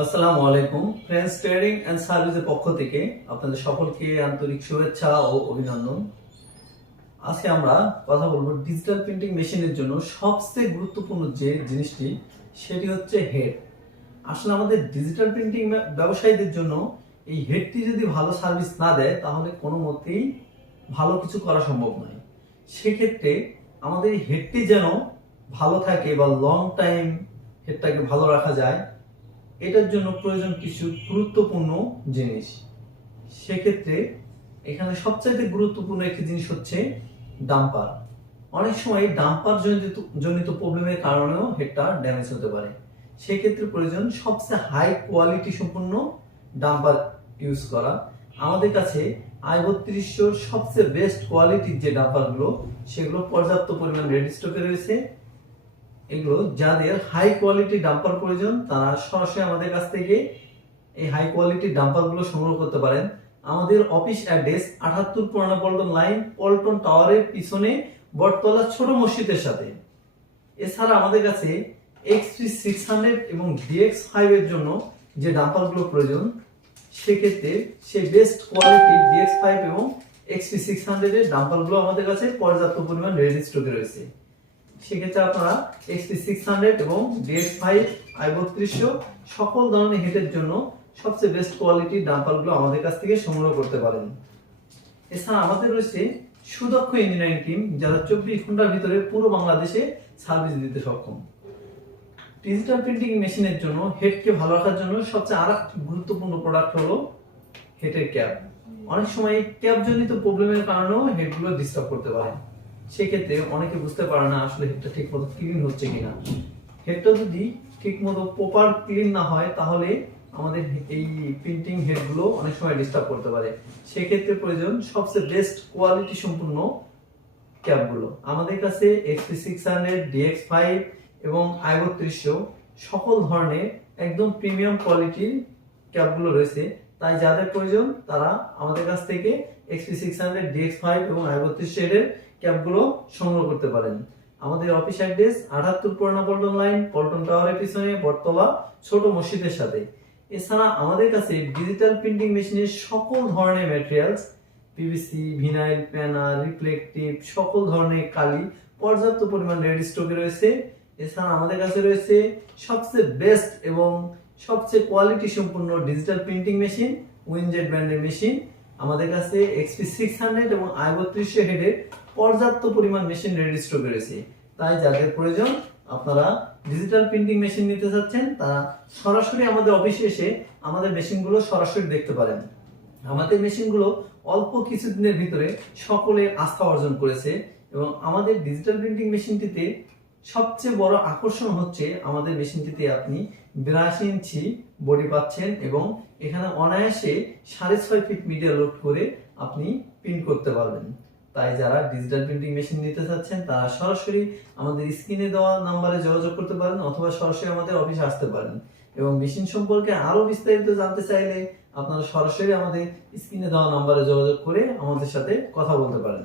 আসসালামু আলাইকুম friends trading and সার্ভিসের পক্ষ থেকে আপনাদের সকলকে আন্তরিক শুভেচ্ছা ও অভিনন্দন। আজকে আমরা কথা বলবো ডিজিটাল প্রিন্টিং মেশিনের জন্য সবচেয়ে গুরুত্বপূর্ণ যে জিনিসটি সেটি হচ্ছে হেড। আসলে আমাদের ডিজিটাল প্রিন্টিং ব্যবসায়ীদের জন্য এই হেডটি যদি ভালো সার্ভিস না দেয় তাহলে কোনো মতেই ভালো কিছু করা সম্ভব নয়। সেক্ষেত্রে আমাদের এই হেডটি যেন ভালো থাকে বা লং টাইম হেডটাকে ভালো রাখা যায়, এটার জন্য প্রয়োজন কিছু গুরুত্বপূর্ণ জিনিস। সেক্ষেত্রে এখানে সবচাইতে গুরুত্বপূর্ণ একটি জিনিস হচ্ছে ডাম্পার। অনেক সময় ডাম্পার জনিত প্রবলেমের কারণেও হেডটা ড্যামেজ হতে পারে। সেক্ষেত্রে প্রয়োজন সবচেয়ে হাই কোয়ালিটি সম্পন্ন ডাম্পার ইউজ করা। আমাদের কাছে i3200 সবচেয়ে বেস্ট কোয়ালিটির যে ডাম্পারগুলো সেগুলো পর্যাপ্ত পরিমাণ রেডি স্টকে রয়েছে। এগুলো যাদের হাই কোয়ালিটি ডাম্পার প্রয়োজন তারা সরাসরি আমাদের কাছ থেকে এই হাই কোয়ালিটি ডাম্পারগুলো সংগ্রহ করতে পারেন। আমাদের অফিস অ্যাড্রেস 78 পুরানা পল্টন লাইন, পল্টন টাওয়ারের পিছনে বটতলা ছোট মসজিদের সাথে। এছাড়া আমাদের কাছে XP600 এবং DX5 এর জন্য যে ডাম্পারগুলো প্রয়োজন সেক্ষেত্রে সেই বেস্ট কোয়ালিটি DX5 এবং XP600 এর ডাম্পারগুলো আমাদের কাছে পর্যাপ্ত পরিমাণ রেডি স্টকে রয়েছে। সেক্ষেত্রে আপনারা XP600 এবং DX5 i3200 সকল ধরনের হেডের জন্য সবচেয়ে বেস্ট কোয়ালিটির ডাম্পারগুলো আমাদের কাছ থেকে সংগ্রহ করতে পারেন। এছাড়া আমাদের রয়েছে সুদক্ষ ইঞ্জিনিয়ারিং টিম যারা 24 ঘন্টার ভিতরে পুরো বাংলাদেশে সার্ভিস দিতে সক্ষম। ডিজিটাল প্রিন্টিং মেশিনের জন্য হেডকে ভালো রাখার জন্য সবচেয়ে আরেকটি গুরুত্বপূর্ণ প্রোডাক্ট হলো হেডের ক্যাপ। অনেক সময় ক্যাপ জনিত প্রবলেমের কারণেও হেডগুলো ডিস্টার্ব করতে পারে। সেক্ষেত্রে অনেকে বুঝতে পারে না আসলে হেডটা ঠিক মতো ক্লিন হচ্ছে কিনা। হেডটা যদি ঠিক মতো প্রপার ক্লিন না হয় তাহলে আমাদের এই প্রিন্টিং হেডগুলো অনেক সময় ডিস্টার্ব করতে পারে। সেক্ষেত্রে প্রয়োজন সবচেয়ে বেস্ট কোয়ালিটি সম্পূর্ণ ক্যাপগুলো। আমাদের কাছে XP600, DX5 এবং i3200 সকল ধরনের একদম প্রিমিয়াম কোয়ালিটির ক্যাপগুলো রয়েছে। তাই যাদের প্রয়োজন তারা আমাদের কাছ থেকে XP600, DX5 এবং i3200 এর ক্যাপগুলো সংগ্রহ করতে পারেন। আমাদের অফিস অ্যাড্রেস 78 পুরানা পল্টন লাইন, পল্টন টাওয়ারের পিছনে বটতলা ছোট মসজিদের সাথে। এছাড়া আমাদের কাছে ডিজিটাল প্রিন্টিং মেশিনের সকল ধরনের ম্যাটেরিয়ালস পিভিসি, ভিনাইল, প্যানার, রিফ্লেকটিভ সকল ধরনের কালি পর্যাপ্ত পরিমাণ রেডি স্টকে রয়েছে। এছাড়া আমাদের কাছে রয়েছে সবচেয়ে বেস্ট এবং সবচেয়ে কোয়ালিটি সম্পূর্ণ ডিজিটাল প্রিন্টিং মেশিন উইনজেট ব্র্যান্ডের মেশিন। আমাদের কাছে XP600 এবং i3200 হেডের পর্যাপ্ত পরিমাণ মেশিন রেডি স্টকে রয়েছে। তাই যাদের প্রয়োজন আপনারা ডিজিটাল প্রিন্টিং মেশিন নিতে চাচ্ছেন তারা সরাসরি আমাদের অফিসে এসে আমাদের মেশিনগুলো সরাসরি দেখতে পারেন। আমাদের মেশিনগুলো অল্প কিছুদিনের ভিতরে সকলের আস্থা অর্জন করেছে এবং আমাদের ডিজিটাল প্রিন্টিং মেশিনটিতে সবচেয়ে বড় আকর্ষণ হচ্ছে আমাদের মেশিনটিতে আপনি 82 ইঞ্চি বডি পাচ্ছেন এবং এখানে অনায়াসে 6.5 ফিট মিডিয়া লোড করে আপনি প্রিন্ট করতে পারবেন। তাই যারা ডিজিটাল প্রিন্টিং মেশিন নিতে চাচ্ছেন তারা সরাসরি আমাদের স্ক্রিনে দেওয়া নাম্বারে যোগাযোগ করতে পারেন অথবা সরাসরি আমাদের অফিসে আসতে পারেন। এবং মেশিন সম্পর্কে আরো বিস্তারিত জানতে চাইলে আপনারা সরাসরি আমাদের স্ক্রিনে দেওয়া নাম্বারে যোগাযোগ করে আমাদের সাথে কথা বলতে পারেন।